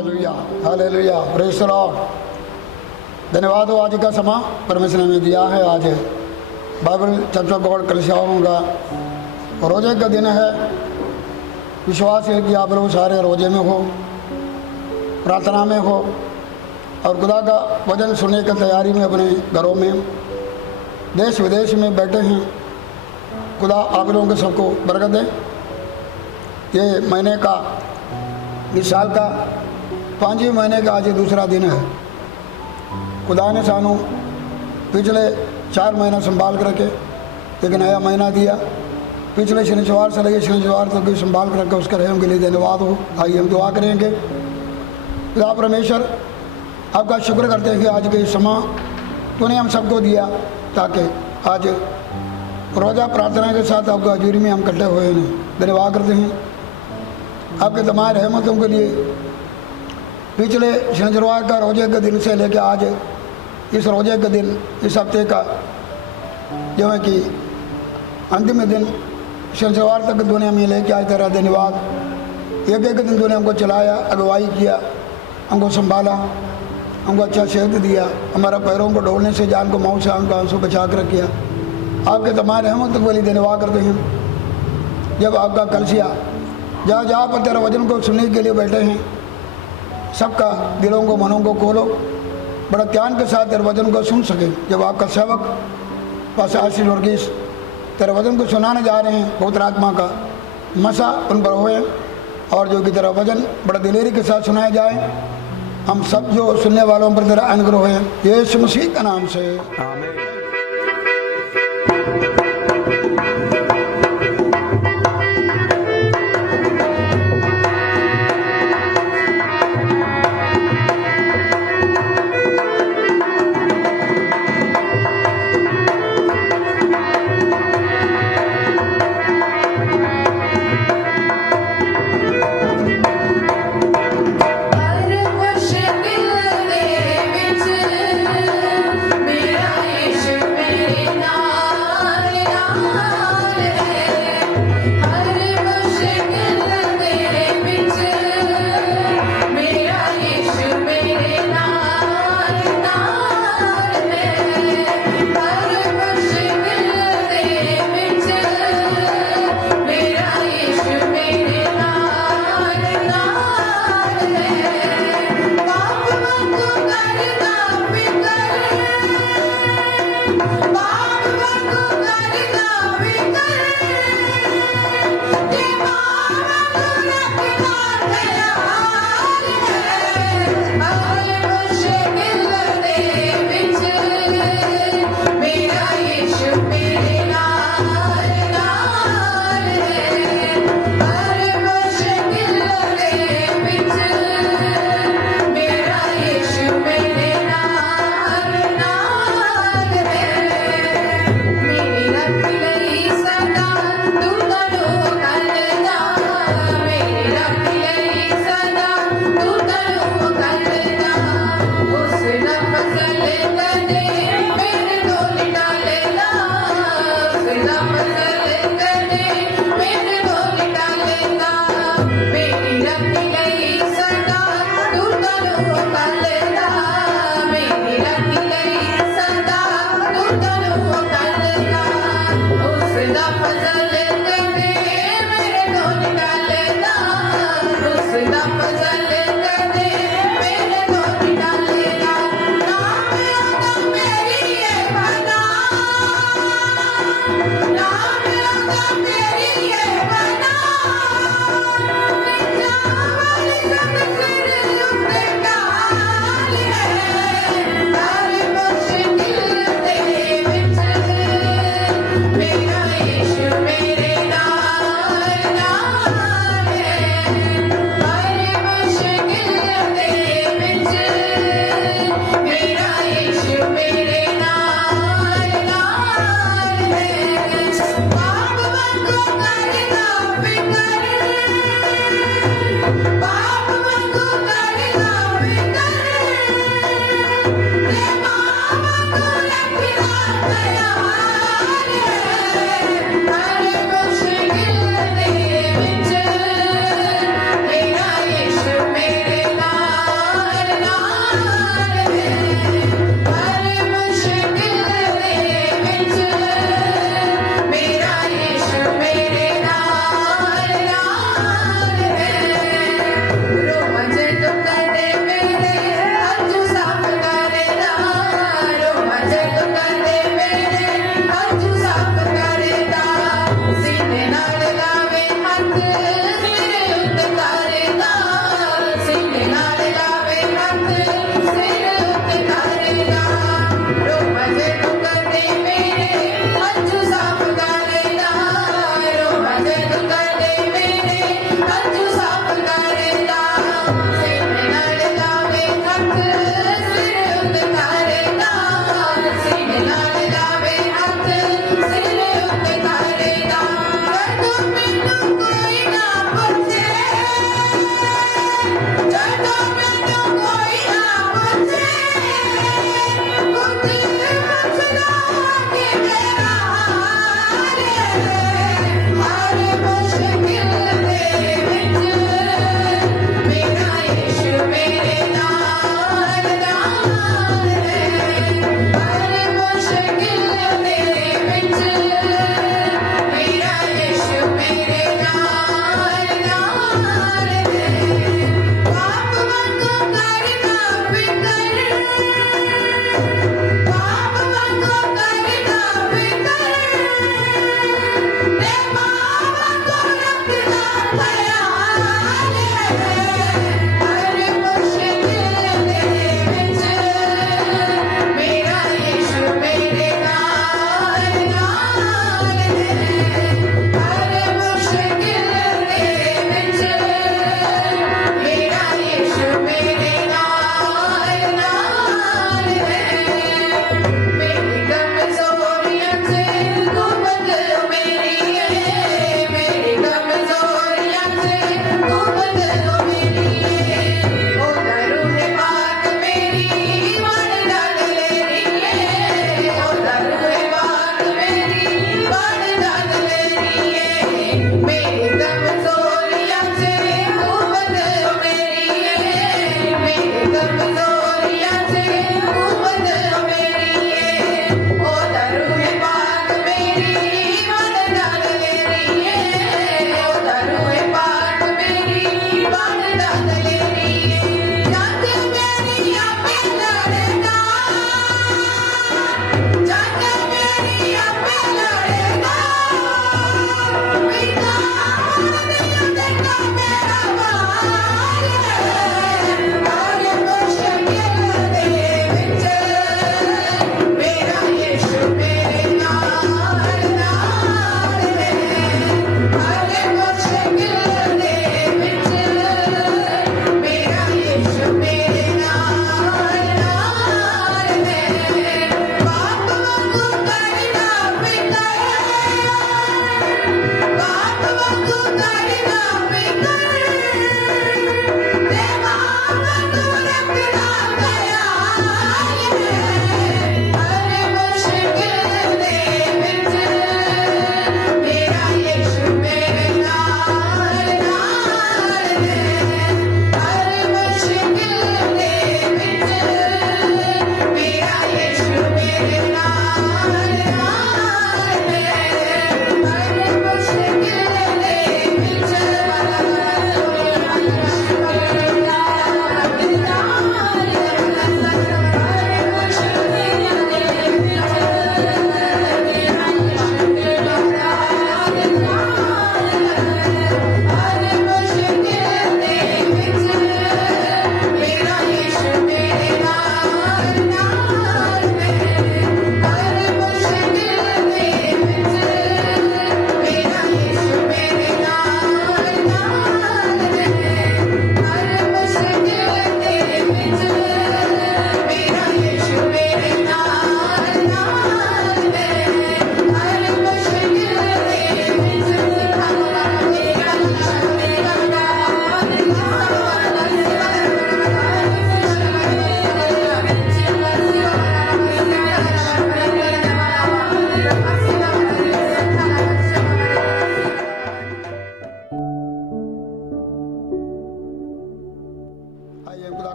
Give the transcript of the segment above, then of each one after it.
Hallelujah hallelujah praise the Lord. धन्यवाद हो आज का समा परमेश्वर ने दिया है। आज बाइबल चर्च ऑफ गॉड कलिसियाओं का रोजे का दिन है। विश्वास है कि आप लोग सारे रोजे में हो, प्रार्थना में हो और खुदा का वचन सुनने की तैयारी में अपने घरों में देश विदेश में बैठे हैं। खुदा आप लोगों को सबको बरकत दे। ये महीने का इस साल का 5वें महीने का आज दूसरा दिन है। खुदा ने सानू पिछले 4 महीना संभाल कर रखे, एक नया महीना दिया। पिछले शनिवार से लगे शनिवार तक तो संभाल कर रखे, उसका रहम के लिए धन्यवाद हो। आइए हम दुआ करेंगे। खुदा परमेश्वर आपका शुक्र करते हैं कि आज के समय तूने हम सबको दिया ताकि आज रोज़ा प्रार्थना के साथ आपका हजूरी में हम इकट्ठे हुए हैं। धन्यवाद करते हैं आपके तमाम रहमतों के लिए। पिछले शनिवार का रोजे के दिन से लेकर आज इस रोजे के दिन, इस हफ्ते का जो है कि अंतिम दिन शनिवार तक दुनिया में लेके आए। तेरा धन्यवाद। एक एक दिन दुनिया हमको चलाया, अगुवाई किया, हमको संभाला, हमको अच्छा सेहत दिया, हमारा पैरों को डोलने से, जान को मौत से, आंख आंसू बचा कर किया। आपके तमाम रहमतों के लिए धन्यवाद करते हैं। जब आपका कलसिया जहाँ जहाँ पर तेरा वचन को सुनने के लिए बैठे हैं, सबका दिलों को मनों को खोलो, बड़ा ध्यान के साथ तेरे वचन को सुन सके। जब आपका सेवक पास आशीष वर्गीस तेरे वचन को सुनाने जा रहे हैं, पवित्र आत्मा का मसा उन पर होए और जो कि तेरा वचन बड़ा दिलेरी के साथ सुनाया जाए। हम सब जो सुनने वालों पर तेरा अनुग्रह है, यीशु मसीह का नाम से आमीन।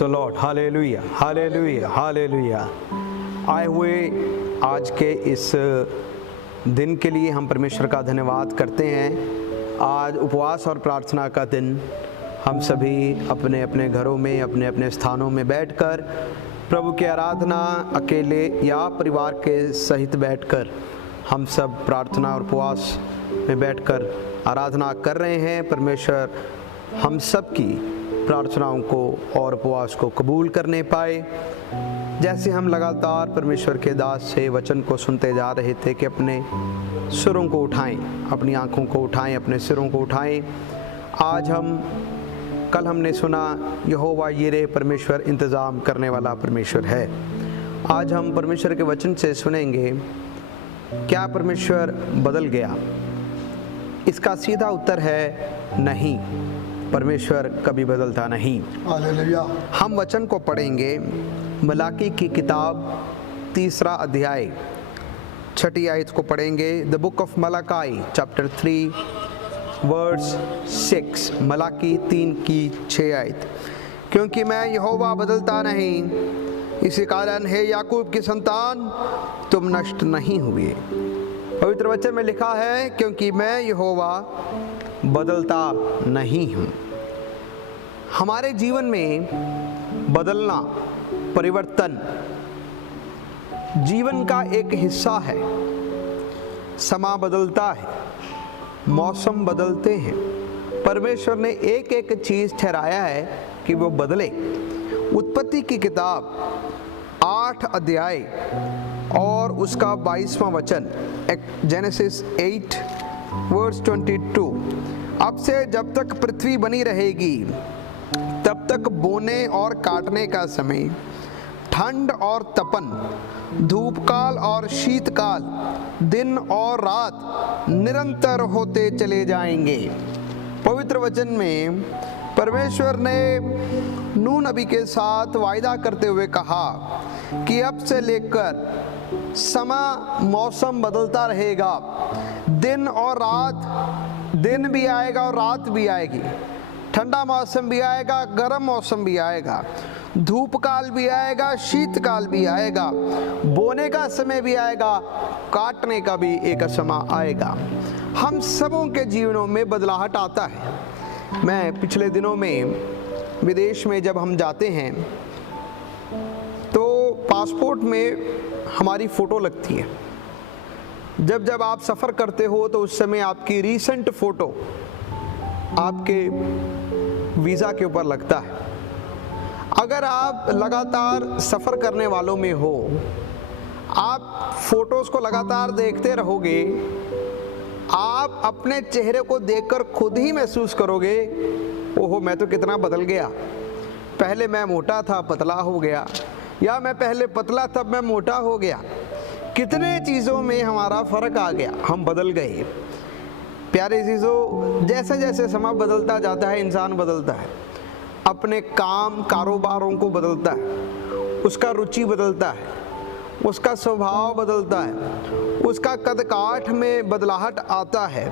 The Lord, hallelujah, hallelujah, hallelujah. आए हुए आज के इस दिन के लिए हम परमेश्वर का धन्यवाद करते हैं। आज उपवास और प्रार्थना का दिन। हम सभी अपने अपने घरों में, अपने अपने स्थानों में बैठकर प्रभु की आराधना अकेले या परिवार के सहित बैठकर हम सब प्रार्थना और उपवास में बैठकर आराधना कर रहे हैं। परमेश्वर हम सब की प्रार्थनाओं को और उपवास को कबूल करने पाए। जैसे हम लगातार परमेश्वर के दास से वचन को सुनते जा रहे थे कि अपने सिरों को उठाएं, अपनी आंखों को उठाएं, अपने सिरों को उठाएं। आज कल हमने सुना यहोवा यिरे, परमेश्वर इंतज़ाम करने वाला परमेश्वर है। आज हम परमेश्वर के वचन से सुनेंगे क्या परमेश्वर बदल गया। इसका सीधा उत्तर है नहीं, परमेश्वर कभी बदलता नहीं। हालेलुया। हम वचन को पढ़ेंगे मलाकी की किताब 3 अध्याय 6 आयत को पढ़ेंगे। The book of Malachi chapter 3 verse 6। Malachi 3 की 6 आयत। क्योंकि मैं यहोवा बदलता नहीं, इसी कारण हे याकूब की संतान तुम नष्ट नहीं हुए। पवित्र वचन में लिखा है क्योंकि मैं यहोवा बदलता नहीं हूँ। हमारे जीवन में बदलना, परिवर्तन जीवन का एक हिस्सा है। समय बदलता है, मौसम बदलते हैं। परमेश्वर ने एक एक चीज ठहराया है कि वो बदले। उत्पत्ति की किताब 8 अध्याय और उसका 22वां वचन, जेनेसिस 8 वर्स 22। अब से जब तक पृथ्वी बनी रहेगी तब तक बोने और काटने का समय, ठंड और तपन, धूपकाल और शीतकाल, दिन और रात निरंतर होते चले जाएंगे। पवित्र वचन में परमेश्वर ने नूह नबी के साथ वायदा करते हुए कहा कि अब से लेकर समय, मौसम बदलता रहेगा। दिन और रात, दिन भी आएगा और रात भी आएगी। ठंडा मौसम भी आएगा, गर्म मौसम भी आएगा, धूप काल भी आएगा, शीतकाल भी आएगा, बोने का समय भी आएगा, काटने का भी एक समय आएगा। हम सबों के जीवनों में बदलाहट आता है। मैं पिछले दिनों में विदेश में जब हम जाते हैं तो पासपोर्ट में हमारी फ़ोटो लगती है। जब जब आप सफ़र करते हो तो उस समय आपकी रीसेंट फ़ोटो आपके वीज़ा के ऊपर लगता है। अगर आप लगातार सफ़र करने वालों में हो, आप फ़ोटोज़ को लगातार देखते रहोगे, आप अपने चेहरे को देखकर खुद ही महसूस करोगे, ओहो मैं तो कितना बदल गया। पहले मैं मोटा था, पतला हो गया, या मैं पहले पतला था, मैं मोटा हो गया। कितने चीज़ों में हमारा फ़र्क आ गया, हम बदल गए। प्यारे चीज़ों, जैसे जैसे समय बदलता जाता है इंसान बदलता है, अपने काम कारोबारों को बदलता है, उसका रुचि बदलता है, उसका स्वभाव बदलता है, उसका कद काठ में बदलाहट आता है,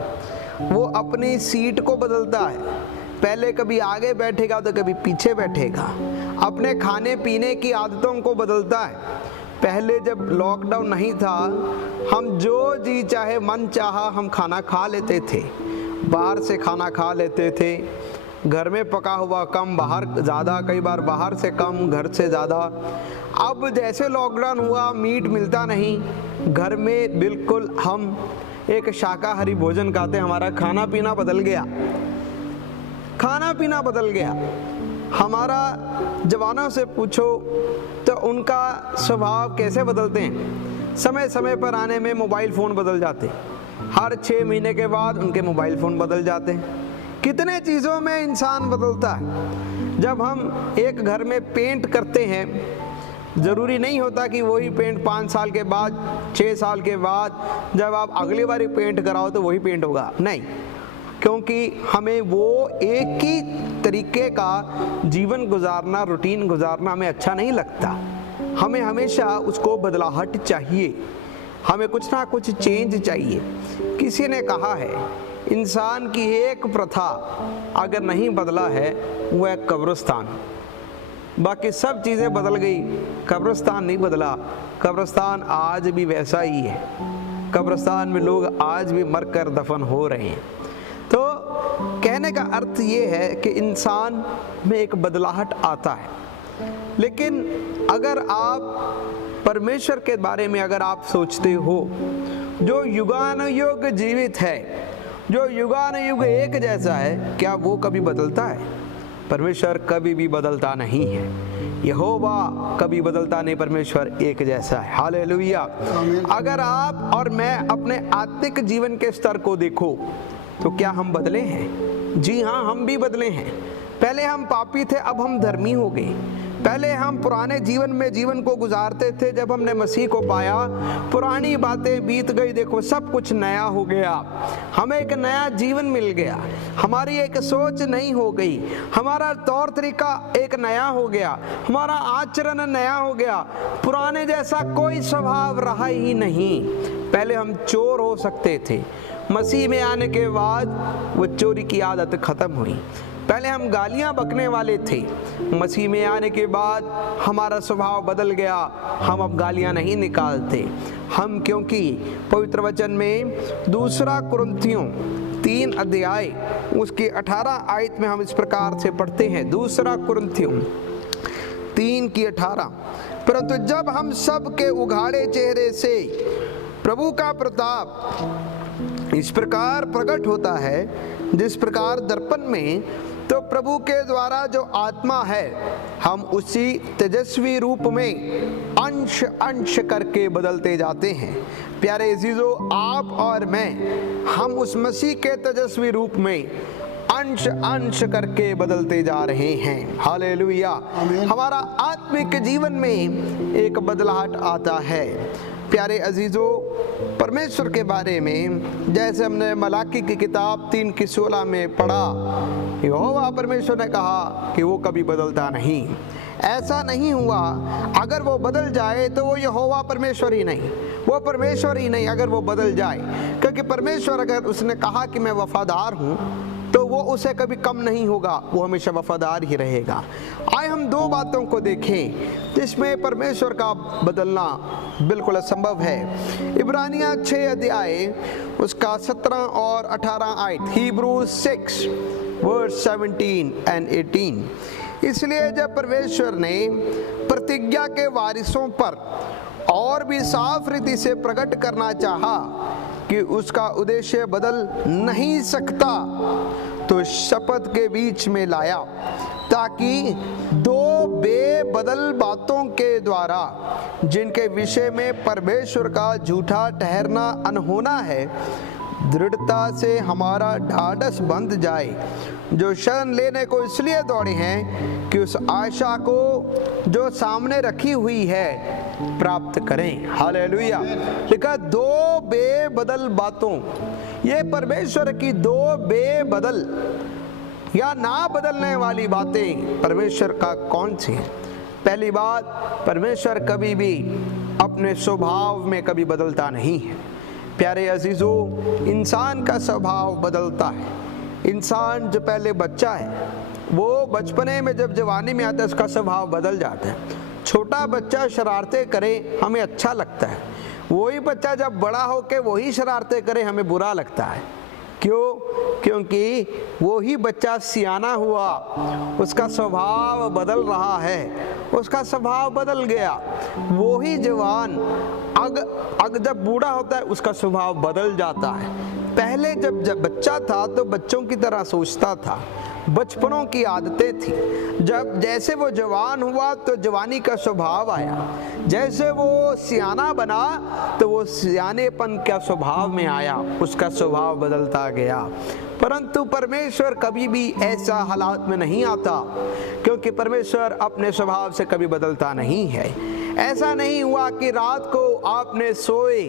वो अपनी सीट को बदलता है। पहले कभी आगे बैठेगा तो कभी पीछे बैठेगा। अपने खाने पीने की आदतों को बदलता है। पहले जब लॉकडाउन नहीं था, हम जो जी चाहे मन चाहा हम खाना खा लेते थे, बाहर से खाना खा लेते थे। घर में पका हुआ कम, बाहर ज़्यादा, कई बार बाहर से कम, घर से ज़्यादा। अब जैसे लॉकडाउन हुआ, मीट मिलता नहीं, घर में बिल्कुल हम एक शाकाहारी भोजन खाते। हमारा खाना पीना बदल गया, खाना पीना बदल गया। हमारा जवानों से पूछो तो उनका स्वभाव कैसे बदलते हैं। समय समय पर आने में मोबाइल फ़ोन बदल जाते, हर 6 महीने के बाद उनके मोबाइल फ़ोन बदल जाते हैं। कितने चीज़ों में इंसान बदलता है। जब हम एक घर में पेंट करते हैं, ज़रूरी नहीं होता कि वही पेंट 5 साल के बाद, 6 साल के बाद जब आप अगली बार पेंट कराओ तो वही पेंट होगा, नहीं। क्योंकि हमें वो एक ही तरीके का जीवन गुजारना, रूटीन गुजारना हमें अच्छा नहीं लगता। हमें हमेशा उसको बदलाहट चाहिए, हमें कुछ ना कुछ चेंज चाहिए। किसी ने कहा है इंसान की एक प्रथा अगर नहीं बदला है वह कब्रिस्तान। बाकी सब चीज़ें बदल गई, कब्रिस्तान नहीं बदला। कब्रिस्तान आज भी वैसा ही है। कब्रिस्तान में लोग आज भी मरकर दफन हो रहे हैं। तो कहने का अर्थ ये है कि इंसान में एक बदलाहट आता है। लेकिन अगर आप परमेश्वर के बारे में अगर आप सोचते हो, जो युगानुयुग जीवित है, जो युगानुयुग एक जैसा है, क्या वो कभी बदलता है? परमेश्वर कभी भी बदलता नहीं है। यहोवा कभी बदलता नहीं, परमेश्वर एक जैसा है। हालेलुया। अगर आप और मैं अपने आत्मिक जीवन के स्तर को देखो तो क्या हम बदले हैं? जी हाँ, हम भी बदले हैं। पहले हम पापी थे, अब हम धर्मी हो गए। पहले हम पुराने जीवन में जीवन को गुजारते थे, जब हमने मसीह को पाया पुरानी बातें बीत गई, देखो सब कुछ नया हो गया। हमें एक नया जीवन मिल गया, हमारी एक सोच नई हो गई, हमारा तौर तरीका एक नया हो गया, हमारा आचरण नया हो गया। पुराने जैसा कोई स्वभाव रहा ही नहीं। पहले हम चोर हो सकते थे, मसीह में आने के बाद वो चोरी की आदत खत्म हुई। पहले हम गालियां बकने वाले थे, मसीह में आने के बाद हमारा स्वभाव बदल गया, हम अब गालियां नहीं निकालते। हम क्योंकि पवित्र वचन में 2 कुरिन्थियों 3 अध्याय उसकी 18 आयत में हम इस प्रकार से पढ़ते हैं। 2 कुरिन्थियों 3 की 18, परंतु जब हम सब के उघाड़े चेहरे से प्रभु का प्रताप इस प्रकार प्रकट होता है, जिस प्रकार दर्पण में, तो प्रभु के द्वारा जो आत्मा है, हम उसी तेजस्वी रूप में अंश अंश करके बदलते जाते हैं। प्यारे अजीजों, आप और मैं, हम उस मसीह के तेजस्वी रूप में अंश अंश करके बदलते जा रहे हैं। हालेलुया। हमारा आत्मिक जीवन में एक बदलाहट आता है। प्यारे अजीजों, परमेश्वर के बारे में जैसे हमने मलाकी की किताब 3 की 16 में पढ़ा, यहोवा परमेश्वर ने कहा कि वो कभी बदलता नहीं। ऐसा नहीं हुआ, अगर वो बदल जाए तो वो यहोवा परमेश्वर ही नहीं, वो परमेश्वर ही नहीं अगर वो बदल जाए। क्योंकि परमेश्वर अगर उसने कहा कि मैं वफादार हूँ, तो वो उसे कभी कम नहीं होगा, वो हमेशा वफादार ही रहेगा। आए हम 2 बातों को देखें जिसमें परमेश्वर का बदलना बिल्कुल असंभव है। इब्रानियाँ 6 अध्याय उसका 17 और 18 आयत, Hebrews 6 verse 17 and 18। इसलिए जब परमेश्वर ने प्रतिज्ञा के वारिसों पर और भी साफ रीति से प्रकट करना चाहा कि उसका उद्देश्य बदल नहीं सकता, तो शपथ के बीच में लाया, ताकि 2 बेबदल बातों के द्वारा, जिनके विषय में परमेश्वर का झूठा ठहरना अनहोना है, दृढ़ता से हमारा ढाढ़स बंध जाए, जो शरण लेने को इसलिए दौड़े हैं कि उस आशा को जो सामने रखी हुई है प्राप्त करें। हालेलुया। लिखा 2 बेबदल बातों, ये परमेश्वर की 2 बेबदल या ना बदलने वाली बातें परमेश्वर का कौन सी है? पहली बात, परमेश्वर कभी भी अपने स्वभाव में कभी बदलता नहीं है। प्यारे अजीजों, इंसान का स्वभाव बदलता है। इंसान जो पहले बच्चा है, वो बचपने में जब जवानी में आता है उसका स्वभाव बदल जाता है। छोटा बच्चा शरारतें करे हमें अच्छा लगता है, वही बच्चा जब बड़ा होके वही शरारतें करे हमें बुरा लगता है। क्यों? क्योंकि वही बच्चा सियाना हुआ, उसका स्वभाव बदल रहा है, उसका स्वभाव बदल गया। वही जवान जब बूढ़ा होता है उसका स्वभाव बदल जाता है। पहले जब बच्चा था तो बच्चों की तरह सोचता था, बचपनों की आदतें थी। जब जैसे वो जवान हुआ तो जवानी का स्वभाव आया, जैसे वो सियाना बना तो वो सियानेपन का स्वभाव में आया, उसका स्वभाव बदलता गया। परंतु परमेश्वर कभी भी ऐसा हालात में नहीं आता, क्योंकि परमेश्वर अपने स्वभाव से कभी बदलता नहीं है। ऐसा नहीं हुआ कि रात को आपने सोए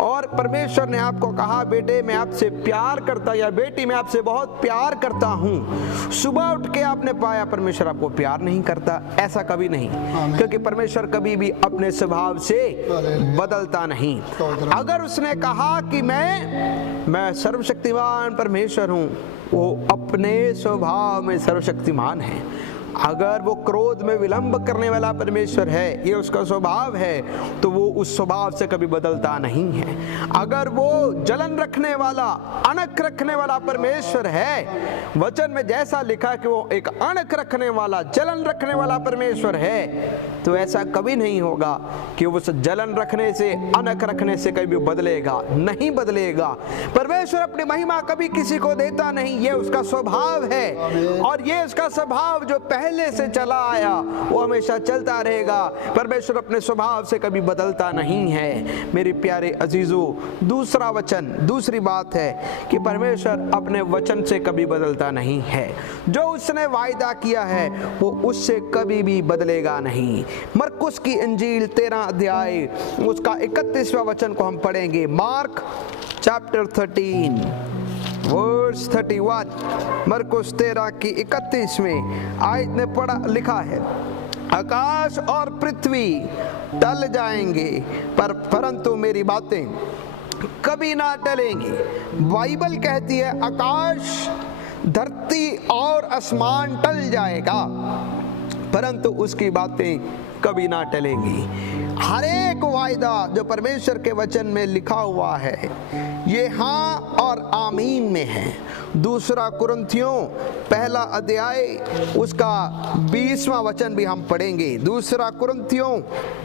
और परमेश्वर ने आपको कहा बेटे मैं आपसे प्यार करता, या बेटी मैं आपसे बहुत प्यार करता हूँ, सुबह उठ के आपने पाया परमेश्वर आपको प्यार नहीं करता। ऐसा कभी नहीं, क्योंकि परमेश्वर कभी भी अपने स्वभाव से बदलता नहीं। अगर उसने कहा कि मैं सर्वशक्तिमान परमेश्वर हूँ, वो अपने स्वभाव में सर्वशक्तिमान है। अगर वो क्रोध में विलंब करने वाला परमेश्वर है, ये उसका स्वभाव है, तो वो उस स्वभाव से कभी बदलता नहीं है। अगर वो जलन रखने वाला, अणख रखने वाला परमेश्वर है, वचन में जैसा लिखा कि वो एक अणख रखने वाला, जलन रखने वाला परमेश्वर है, तो ऐसा कभी नहीं होगा कि उस जलन रखने से, अणख रखने से कभी बदलेगा, नहीं बदलेगा। परमेश्वर अपनी महिमा कभी किसी को देता नहीं, ये उसका स्वभाव है, और ये उसका स्वभाव जो पहले से चला आया वो हमेशा चलता रहेगा। परमेश्वर अपने स्वभाव से कभी बदलता नहीं है। मेरे प्यारे अजीजों, दूसरा वचन, दूसरी बात है कि परमेश्वर अपने वचन से कभी बदलता नहीं है। जो उसने वायदा किया है वो उससे कभी भी बदलेगा नहीं। मरकुस की इंजील 13 अध्याय उसका 31वां वचन को हम पढ़ेंगे। मार्क चैप्टर 13 वर्स 31, मरकुस 13 की 31 में आयत में पढ़ा लिखा है, आकाश और पृथ्वी टल जाएंगे परंतु मेरी बातें कभी ना टलेंगी। बाइबल कहती है आकाश, धरती और आसमान टल जाएगा परंतु उसकी बातें कभी ना टलेंगी। हर एक वायदा जो परमेश्वर के वचन में लिखा हुआ है ये हाँ और आमीन में है। दूसरा कुरिन्थियों पहला अध्याय उसका 20वां वचन भी हम पढ़ेंगे। दूसरा कुरिन्थियों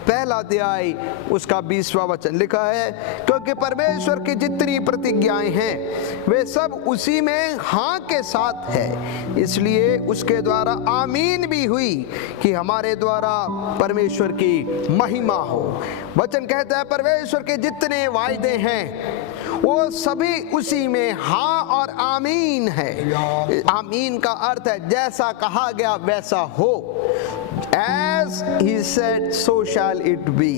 पहला अध्याय उसका 20वां वचन लिखा है, क्योंकि परमेश्वर की जितनी प्रतिज्ञाएं हैं वे सब उसी में हाँ के साथ है, इसलिए उसके द्वारा आमीन भी हुई कि हमारे द्वारा परमेश्वर की महिमा हो। वचन कहता है परमेश्वर के जितने वायदे हैं वो सभी उसी में हाँ और आमीन है। आमीन का अर्थ है जैसा कहा गया वैसा हो। As he said, so shall it be।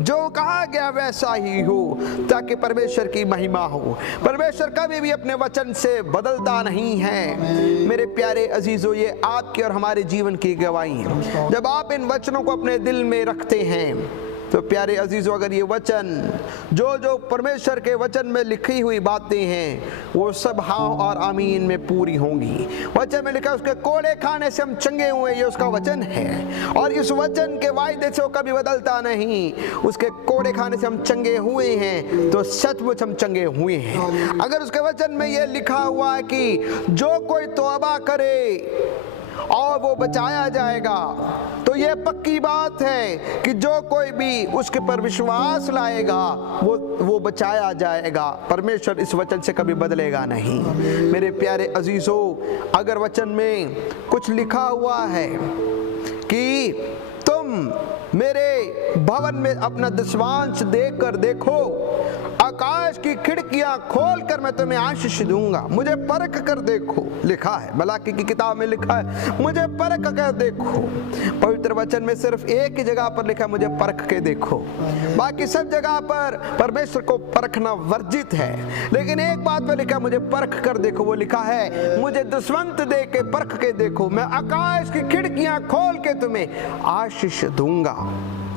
जो कहा गया वैसा ही हो, ताकि परमेश्वर की महिमा हो। परमेश्वर कभी भी अपने वचन से बदलता नहीं है। मेरे प्यारे अजीजों, ये आपके और हमारे जीवन की गवाही है। जब आप इन वचनों को अपने दिल में रखते हैं तो प्यारे अजीजों, अगर ये वचन जो परमेश्वर के वचन में लिखी हुई बातें हैं वो सब हाँ और आमीन में पूरी होंगी। वचन में लिखा उसके कोड़े खाने से हम चंगे हुए, ये उसका वचन है, और इस वचन के वायदे से वो कभी बदलता नहीं। उसके कोड़े खाने से हम चंगे हुए हैं तो सचमुच हम चंगे हुए हैं। अगर उसके वचन में ये लिखा हुआ है कि जो कोई तौबा करे और वो बचाया जाएगा, तो ये पक्की बात है कि जो कोई भी उसके पर विश्वास लाएगा वो बचाया जाएगा। परमेश्वर इस वचन से कभी बदलेगा नहीं। मेरे प्यारे अजीजों, अगर वचन में कुछ लिखा हुआ है कि तुम मेरे भवन में अपना दशवांश देकर देखो, आकाश की खिड़कियां खोलकर मैं तुम्हें आशीष दूंगा, मुझे परख कर देखो। लिखा है, मलाकी की किताब में लिखा है मुझे परख कर देखो। पवित्र वचन में सिर्फ एक ही जगह पर लिखा है मुझे परख के देखो, बाकी सब जगह पर परमेश्वर को परखना वर्जित है। लेकिन एक बात पर लिखा है मुझे परख कर देखो, वो लिखा है मुझे दशवंत दे के परख के देखो, मैं आकाश की खिड़कियां खोल के तुम्हें आशीष दूंगा।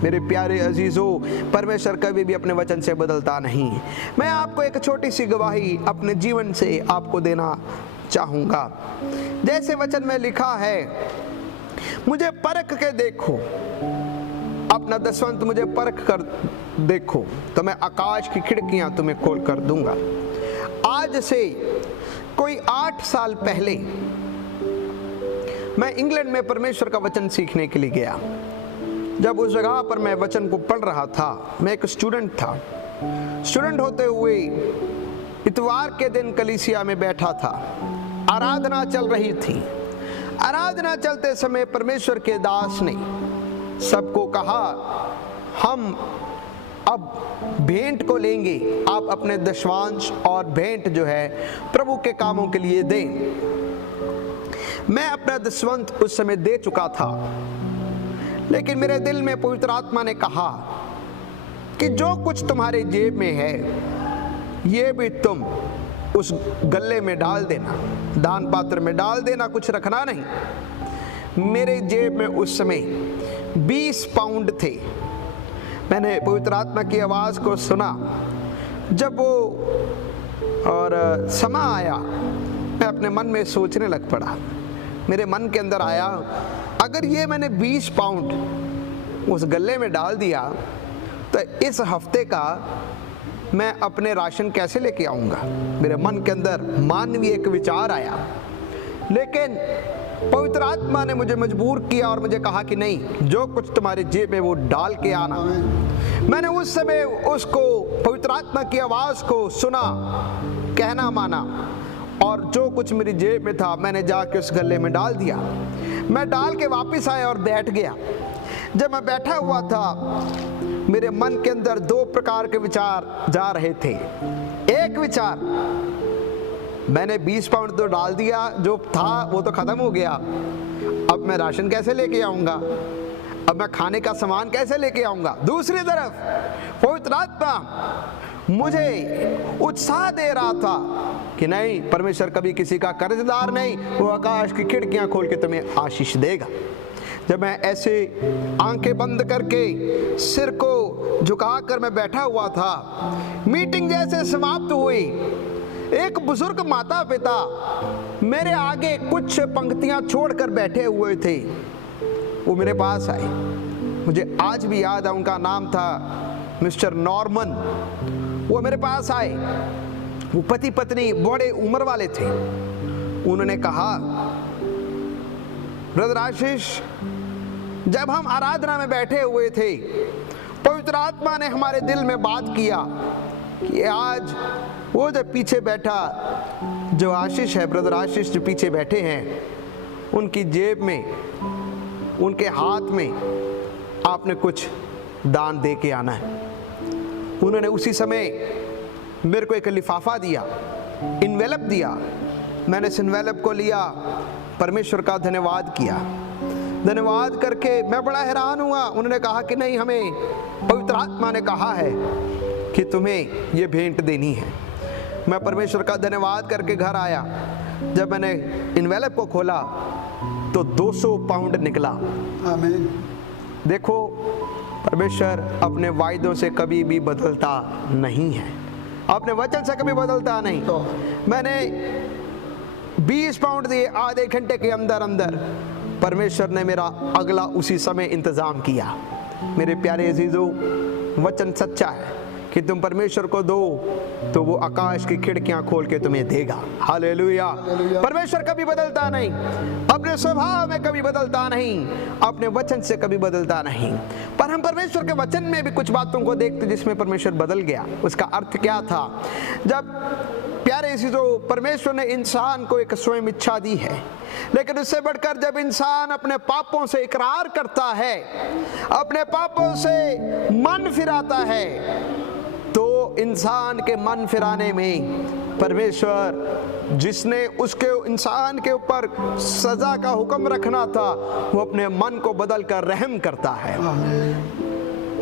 मेरे प्यारे अजीजों, परमेश्वर कभी भी अपने वचन से बदलता नहीं। मैं आपको एक छोटी सी गवाही अपने जीवन से आपको देना चाहूंगा। जैसे वचन में लिखा है मुझे परख के देखो, अपना दशवंत मुझे परख कर देखो तो मैं आकाश की खिड़कियां तुम्हें खोल कर दूंगा। आज से कोई 8 साल पहले मैं इंग्लैंड में परमेश्वर का वचन सीखने के लिए गया। जब उस जगह पर मैं वचन को पढ़ रहा था, मैं एक स्टूडेंट था। स्टूडेंट होते हुए इतवार के दिन कलीसिया में बैठा था, आराधना चल रही थी। आराधना चलते समय परमेश्वर के दास ने सबको कहा हम अब भेंट को लेंगे, आप अपने दशवांश और भेंट जो है प्रभु के कामों के लिए दें। मैं अपना दशवंत उस समय दे चुका था, लेकिन मेरे दिल में पवित्र आत्मा ने कहा कि जो कुछ तुम्हारे जेब में है ये भी तुम उस गल्ले में डाल देना, दान पात्र में डाल देना, कुछ रखना नहीं। मेरे जेब में उस समय 20 पाउंड थे। मैंने पवित्र आत्मा की आवाज़ को सुना। जब वो और समय आया, मैं अपने मन में सोचने लग पड़ा। मेरे मन के अंदर आया, अगर ये मैंने 20 पाउंड उस गल्ले में डाल दिया तो इस हफ्ते का मैं अपने राशन कैसे लेके आऊँगा। मेरे मन के अंदर मानवीय एक विचार आया, लेकिन पवित्र आत्मा ने मुझे मजबूर किया और मुझे कहा कि नहीं, जो कुछ तुम्हारे जेब में वो डाल के आना। मैंने उस समय उसको, पवित्र आत्मा की आवाज़ को सुना, कहना माना, और जो कुछ मेरी जेब में था मैंने जाके उस गल्ले में डाल दिया। मैं डाल के वापस आया और बैठ गया। जब मैं बैठा हुआ था, मेरे मन के अंदर 2 प्रकार के विचार जा रहे थे। एक विचार, मैंने 20 पाउंड तो डाल दिया, जो था वो तो खत्म हो गया, अब मैं राशन कैसे लेके आऊंगा, अब मैं खाने का सामान कैसे लेके आऊंगा। दूसरी तरफ पवित्र आत्मा मुझे उत्साह दे रहा था कि नहीं, परमेश्वर कभी किसी का कर्जदार नहीं, वो आकाश की खिड़कियां खोल के तुम्हें आशीष देगा। जब मैं ऐसे आंखें बंद करके सिर को झुकाकर मैं बैठा हुआ था, मीटिंग जैसे समाप्त हुई, एक बुजुर्ग माता पिता मेरे आगे कुछ पंक्तियां छोड़कर बैठे हुए थे। वो मेरे पास आए, मुझे आज भी याद है, उनका नाम था मिस्टर नॉर्मन। वो मेरे पास आए, वो पति पत्नी बड़े उम्र वाले थे। उन्होंने कहा, ब्रदर आशीष, जब हम आराधना में बैठे हुए थे, पवित्र आत्मा ने हमारे दिल में बात किया कि आज वो जो पीछे बैठा, जो आशीष है, ब्रदर आशीष जो पीछे बैठे हैं, उनकी जेब में, उनके हाथ में आपने कुछ दान दे के आना है। उन्होंने उसी समय मेरे को एक लिफाफा दिया, इन्वेलप दिया। मैंने इस इन्वेलप को लिया, परमेश्वर का धन्यवाद किया। धन्यवाद करके मैं बड़ा हैरान हुआ। उन्होंने कहा कि नहीं, हमें पवित्र आत्मा ने कहा है कि तुम्हें ये भेंट देनी है। मैं परमेश्वर का धन्यवाद करके घर आया। जब मैंने इन्वेलप को खोला तो 200 पाउंड निकला। आमीन। देखो, परमेश्वर अपने वायदों से कभी भी बदलता नहीं है, अपने वचन से कभी बदलता नहीं। तो मैंने 20 पाउंड दिए, आधे घंटे के अंदर अंदर परमेश्वर ने मेरा अगला उसी समय इंतजाम किया। मेरे प्यारे अजीजों, वचन सच्चा है कि तुम परमेश्वर को दो तो वो आकाश की खिड़कियां खोल के तुम्हें देगा। हालेलुया। परमेश्वर कभी बदलता नहीं, अपने स्वभाव में कभी बदलता नहीं, अपने वचन से कभी बदलता नहीं। पर हम परमेश्वर के वचन में भी कुछ बातों को देखते जिसमें परमेश्वर बदल गया। उसका अर्थ क्या था? जब प्यारे चीजों, परमेश्वर ने इंसान को एक स्वयं इच्छा दी है, लेकिन उससे बढ़कर जब इंसान अपने पापों से इकरार करता है, अपने पापों से मन फिराता है, तो इंसान के मन फिराने में परमेश्वर जिसने उसके इंसान के ऊपर सजा का हुक्म रखना था, वो अपने मन को बदलकर रहम करता है।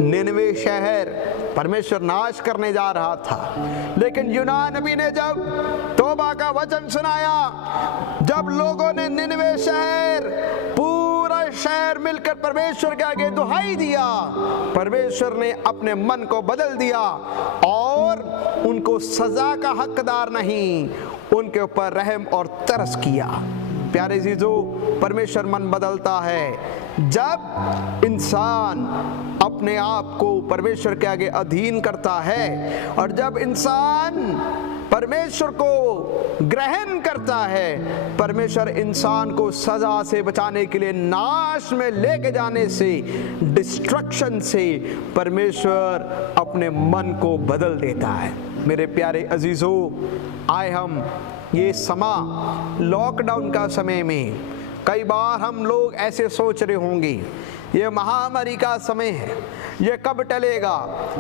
निनवे शहर परमेश्वर नाश करने जा रहा था, लेकिन यूना नबी ने जब तौबा का वचन सुनाया, जब लोगों ने निनवे शहर, पूरा शहर मिलकर परमेश्वर के आगे दुहाई दिया, परमेश्वर ने अपने मन को बदल दिया और उनको सजा का हकदार नहीं, उनके ऊपर रहम और तरस किया। प्यारे जीजो, परमेश्वर मन बदलता है जब इंसान अपने आप को परमेश्वर के आगे अधीन करता है, और जब इंसान परमेश्वर को ग्रहण करता है। परमेश्वर इंसान को सजा से बचाने के लिए, नाश में लेके जाने से, डिस्ट्रक्शन से परमेश्वर अपने मन को बदल देता है। मेरे प्यारे अजीजों, आए हम ये समा लॉकडाउन का समय में, कई बार हम लोग ऐसे सोच रहे होंगे ये महामारी का समय है, ये कब टलेगा?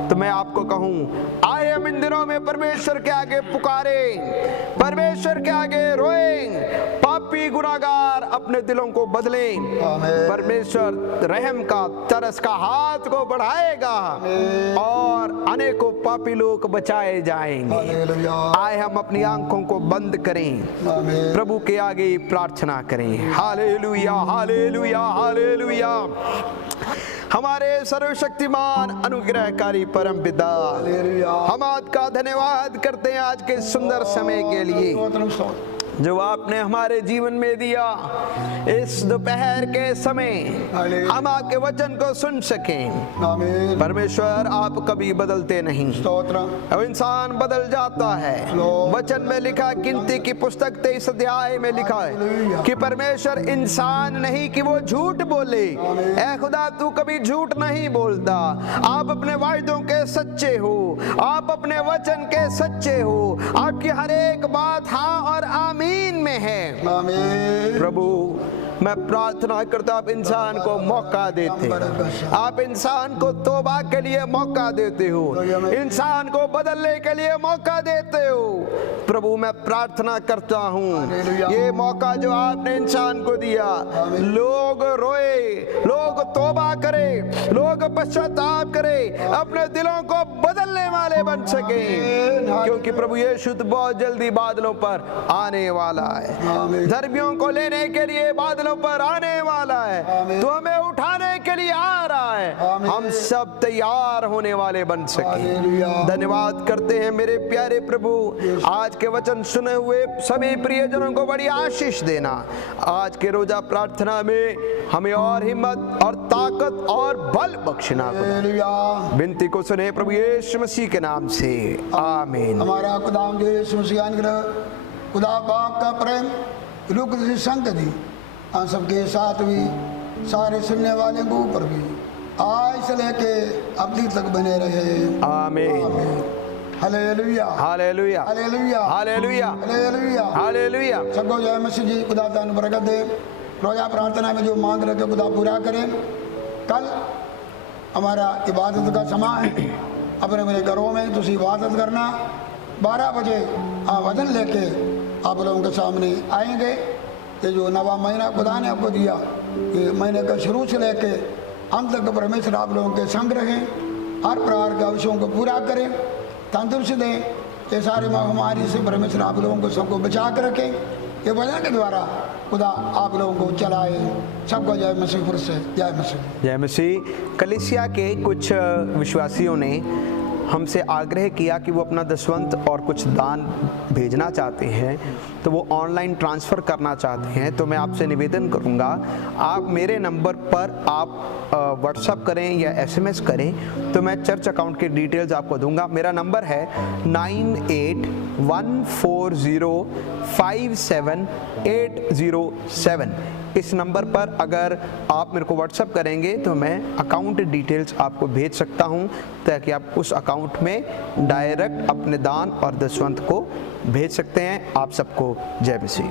तो मैं आपको कहूं, आए हम इन दिनों में परमेश्वर के आगे पुकारें, परमेश्वर के आगे रोएं, पापी गुनाहगार अपने दिलों को बदलें। परमेश्वर रहम का, तरस का हाथ को बढ़ाएगा और अनेकों पापी लोग बचाए जाएंगे। आए हम अपनी आंखों को बंद करें, प्रभु के आगे प्रार्थना करें। Hallelujah, hallelujah, hallelujah. हमारे सर्वशक्तिमान अनुग्रहकारी परम पिता, हम आपका धन्यवाद करते हैं आज के सुंदर समय के लिए। जो आपने हमारे जीवन में दिया। इस दोपहर के समय हम आपके वचन को सुन सकें। आमीन। परमेश्वर आप कभी बदलते नहीं। स्तोत्र। अब इंसान बदल जाता है। वचन में लिखा, गिनती की पुस्तक 23 अध्याय में लिखा है कि परमेश्वर इंसान नहीं कि वो झूठ बोले। ऐ खुदा तू कभी झूठ नहीं बोलता। आप अपने वायदों के सच्चे हो, आप अपने वचन के सच्चे हो। आपकी हर एक बात हाँ और आमीन में है। आमीन। प्रभु मैं प्रार्थना करता, आप इंसान को मौका देते हो, आप इंसान को तौबा के लिए मौका देते हो, इंसान को बदलने के लिए मौका देते हो। प्रभु मैं प्रार्थना करता हूँ ये मौका जो आपने इंसान को दिया, लोग रोए, लोग तौबा करे, लोग पश्चाताप करे, अपने दिलों को बदलने वाले बन सके, क्योंकि प्रभु यीशु तो बहुत जल्दी बादलों पर आने वाला है। धर्मियों को लेने के लिए बादलों पर आने वाला है, तो हमें उठाने के लिए आ रहा है। हम सब तैयार होने वाले बन सके। धन्यवाद करते हैं मेरे प्यारे प्रभु। आज के वचन सुने हुए सभी प्रियजनों को बड़ी आशीष देना। आज के रोजा प्रार्थना में हमें और हिम्मत और ताकत और बल बख्शना। विनती को सुने प्रभु यीशु मसीह के नाम से, आमीन। हमारा खुदावंद यीशु मसीह अनुग्रह, खुदा बाप का प्रेम, रूह की संगति हम सबके साथ भी, सारे सुनने वाले को ऊपर भी आज से लेके अभी तक बने रहे। आमीन। Hallelujah, hallelujah, hallelujah, hallelujah, hallelujah, hallelujah. सबको जय मसीह जी। खुदा दान बरकत दे। रोजा प्रार्थना में जो मांग रखे खुदा पूरा करें। कल हमारा इबादत का समय है। अपने मेरे घरों में तुम इबादत करना। 12 बजे वचन लेके आप लोगों के सामने आएंगे। ये जो नवा महीना खुदा ने आपको दिया, ये महीने का शुरू से लेके अंत तक परमेश्वर आप लोगों के संग रहें, हर प्रकार के आवश्यकों को पूरा करें, तंदुरुस्त दें। ये सारी महामारी से परमेश्वर आप लोगों को सबको बचा कर रखें। ये वचन के द्वारा खुदा आप लोगों को चलाए। सबको जय मसीह। फिर से जय मसीह। जय मसीह। कलीसिया के कुछ विश्वासियों ने हमसे आग्रह किया कि वो अपना दसवंत और कुछ दान भेजना चाहते हैं, तो वो ऑनलाइन ट्रांसफ़र करना चाहते हैं। तो मैं आपसे निवेदन करूंगा, आप मेरे नंबर पर आप व्हाट्सअप करें या SMS करें, तो मैं चर्च अकाउंट के डिटेल्स आपको दूंगा। मेरा नंबर है 9814057807। इस नंबर पर अगर आप मेरे को व्हाट्सअप करेंगे तो मैं अकाउंट डिटेल्स आपको भेज सकता हूं, ताकि आप उस अकाउंट में डायरेक्ट अपने दान और दसवंत को भेज सकते हैं। आप सबको जय मसीह।